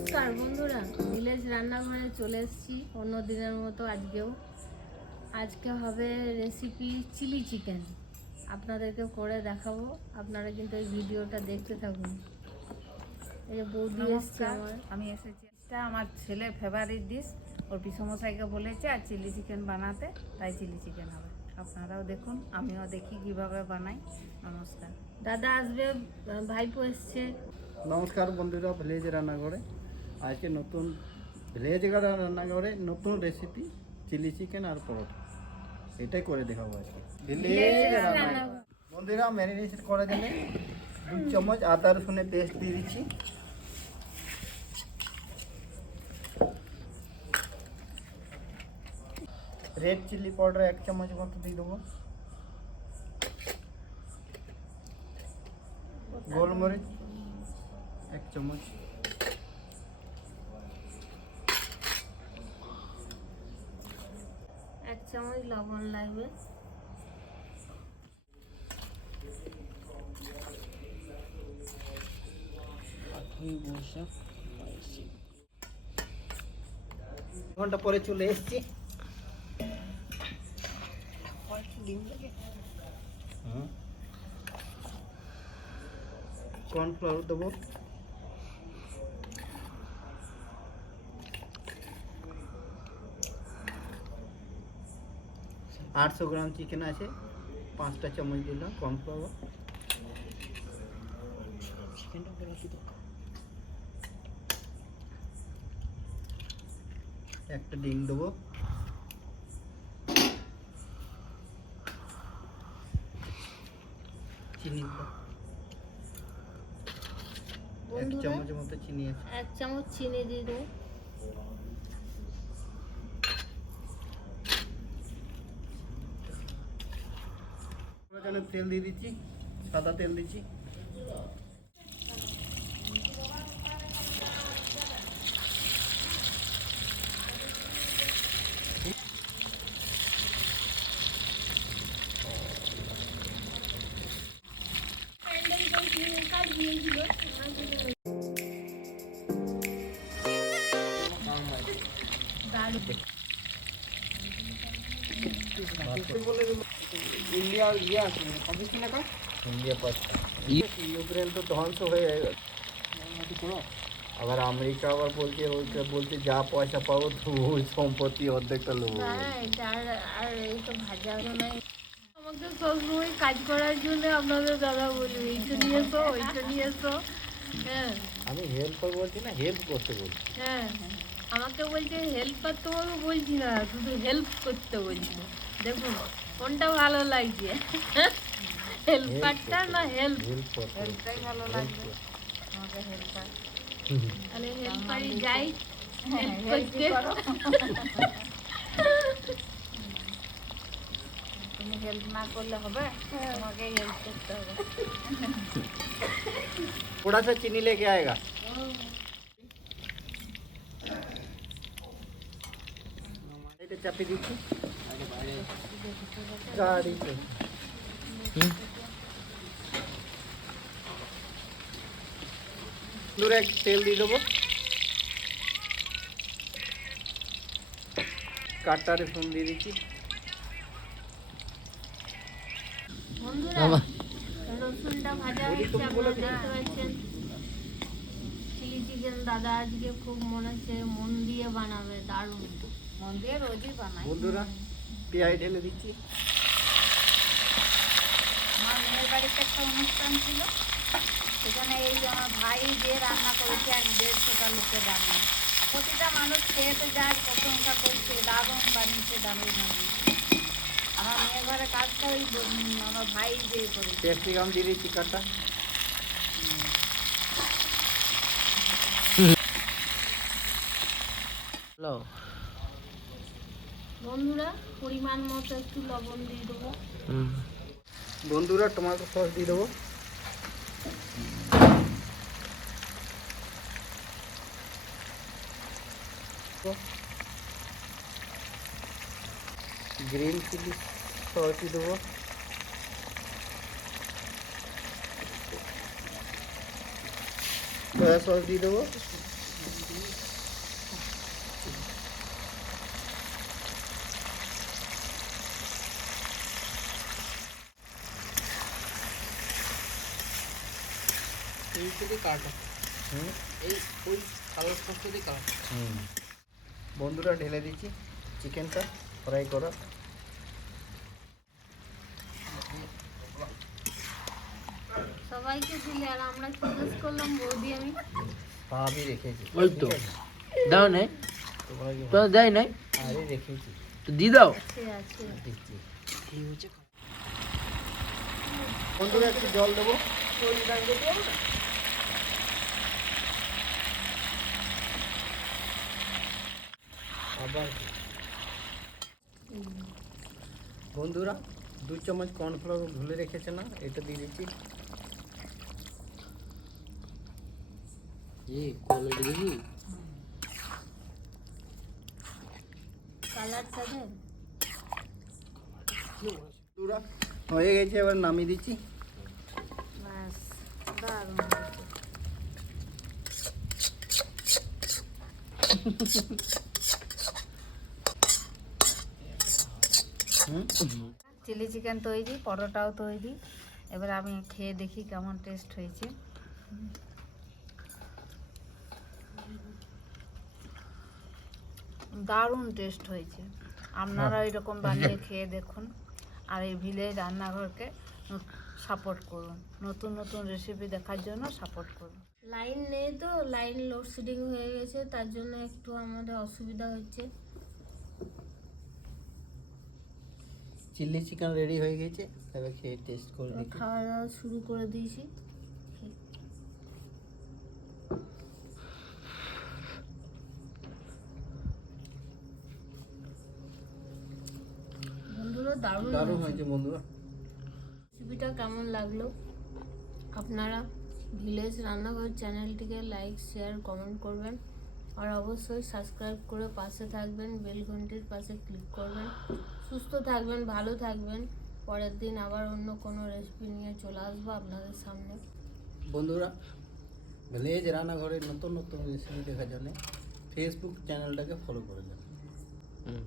নমস্কার বন্ধুরা। ভিলেজ রান্নাঘরে চলে এসেছি অন্য দিনের মতো আজকেও। আজকে হবে রেসিপি চিলি চিকেন আপনাদেরকে করে দেখাবো। আপনারা কিন্তু এই ভিডিওটা দেখতে থাকুন। এই যে বৌদি এসছে আমার। আমি এসেছি। এটা আমার ছেলের ফেভারিট ডিশ ওর পিসমশাইকে বলেছে আর চিলি চিকেন বানাতে তাই চিলি চিকেন হবে। আপনারাও দেখুন আমিও দেখি কীভাবে বানাই। নমস্কার। দাদা আসবে ভাইপো এসছে। নমস্কার বন্ধুরা ভিলেজ রান্নাঘরে। আজকে নতুন ভেজ ভিলেজ রান্নাঘরে নতুন রেসিপি চিলি চিকেন আর পরোটা। এটাই করে দেখাবো আজকে। বন্ধুরা ম্যারিনেশন করার জন্য দু চামচ আদা রসুনের পেস্ট দিয়ে দিচ্ছি। রেড চিলি পাউডার এক চামচ মতো দিয়ে দেবো। গোলমরিচ এক চামচ এক চামচ লবণ লাগবে। ঘণ্টা পরে চলে এসেছি। কর্নফ্লাওয়ার দেবো। আটশো গ্রাম চিকেন আছে। পাঁচটা চামচ দিলাম কর্নফ্লাওয়ার একটা ডিম দেবো। চিনি দেবো। এক চামচের মতো চিনি আছে। এক চামচ চিনি দিয়ে দেবো। এখানে তেল দিয়ে দিচ্ছি সাদা তেল দিচ্ছি। ইউক্রেন তো ধ্বংস হয়ে আবার আমেরিকা আবার বলছে ওইটা বলছে যা পয়সা পাবো তো সম্পত্তি অর্ধেকটা লোক আর এই তো ভাজা নাই আমাদের সবসময় কাজ করার জন্য আপনাদের দাদা বলি এইটা নিয়ে এসো ওইটা নিয়ে এসো হ্যাঁ আমি হেল্প করব, বলছি না? হেল্প করতে বলছি। হ্যাঁ।, হ্যাঁ। আমাকে বলছে হেল্পার তোমাকে বলছি না শুধু হেল্প করতে বলছি দেখুন কোনটা ভালো লাগছে হেল্পারটা না হেল্প হেল্প করতে হেল্পটাই ভালো লাগবে আমাকে হেল্পার তাহলে হেল্পারই যাই হেল্প করতে তুমি হেল্প না করলে হবে তোমাকে হেল্প করতে হবে थोड़ा सा चीनी लेके आएगा এটা চাপে দিচ্ছি। গাড়িতে দূরে এক তেল দিয়ে দেবো। কাটা রসুন দিয়ে দিচ্ছি। রসুনটা ভাজা হয়েছে আপনারা দেখতে পাচ্ছেন। চিলি চিকেন দাদা আজকে খুব মনে হচ্ছে মন দিয়ে বানাবে দারুণ। মন রোজই বানাই। বন্ধুরা পেঁয়াজ ঢেলে দিচ্ছি। আমার মেয়ের বাড়িতে একটা অনুষ্ঠান ছিল। সেখানে এই যে আমার ভাই যে রান্না করেছে এক দেড়শোটা লোকের রান্না প্রতিটা মানুষ খেয়ে তো যায় প্রশংসা করছে দারুণ বানিয়েছে দারুণ বানিয়েছে। আমার মেয়ের ঘরে কাজটা ওই আমার ভাই যে করেছে। Capsicum hello. বন্ধুরা পরিমাণ মতো একটু লবণ দিয়ে দেবো। বন্ধুরা টমেটো সস দিয়ে দেবো। গ্রিন চিলি সস দিয়ে দেবো। সয়া সস দিয়ে দেবো। দিয়ে কালারটা এই ওই কালার স্পর্শ দিয়ে কালারটা বন্ধুরা ঢেলে দিচ্ছি। চিকেনটা ফ্রাই করা। সবাইকে দিলে আর আমরা জিজ্ঞেস করলাম বৌদি আমি? ভাবই রেখেছি। ওই তো। দাও নাই। তো দেয় নাই? আরে রেখেছি। তো দিয়ে দাও। বন্ধুরা একটু জল দেবো। আবার বন্ধুরা দু চামচ কর্নফ্লাওয়ার ভুলে রেখেছে না? এটা দিয়ে দিচ্ছি। দেখি। কালারটা দেন। বন্ধুরা হয়ে গেছে এবার নামিয়ে দিচ্ছি। দারুণ। চিলি চিকেন তৈরি, পরোটাও তৈরি। এবার আমি খেয়ে দেখি কেমন টেস্ট হয়েছে। দারুণ টেস্ট হয়েছে। আপনারা এরকম বানিয়ে খেয়ে দেখুন। আর এই ভিলেজ রান্নাঘরকে সাপোর্ট করুন। নতুন নতুন রেসিপি দেখার জন্য সাপোর্ট করুন। লাইন নেই তো লাইন লোডশেডিং হয়ে গেছে, তার জন্য একটু আমাদের অসুবিধা হচ্ছে। চিলি চিকেন রেডি হয়ে গেছে এবার খেয়ে টেস্ট করে দেখি। খাওয়া দাওয়া শুরু করে দিয়েছি। বন্ধুরা দারুণ দারুণ হয়েছে। হয়েছে বন্ধুরা। রেসিপিটা কেমন লাগল? আপনারা ভিলেজ রান্নাঘর চ্যানেলটিকে লাইক শেয়ার কমেন্ট করবেন। আর অবশ্যই সাবস্ক্রাইব করে পাশে থাকবেন বেল ঘন্টির পাশে ক্লিক করবেন। সুস্থ থাকবেন ভালো থাকবেন। পরের দিন আবার অন্য কোনো রেসিপি নিয়ে চলে আসব আপনাদের সামনে। বন্ধুরা ভিলেজ রান্নাঘরের নতুন নতুন রেসিপি দেখার জন্য ফেসবুক চ্যানেলটাকে ফলো করে দেন হুম।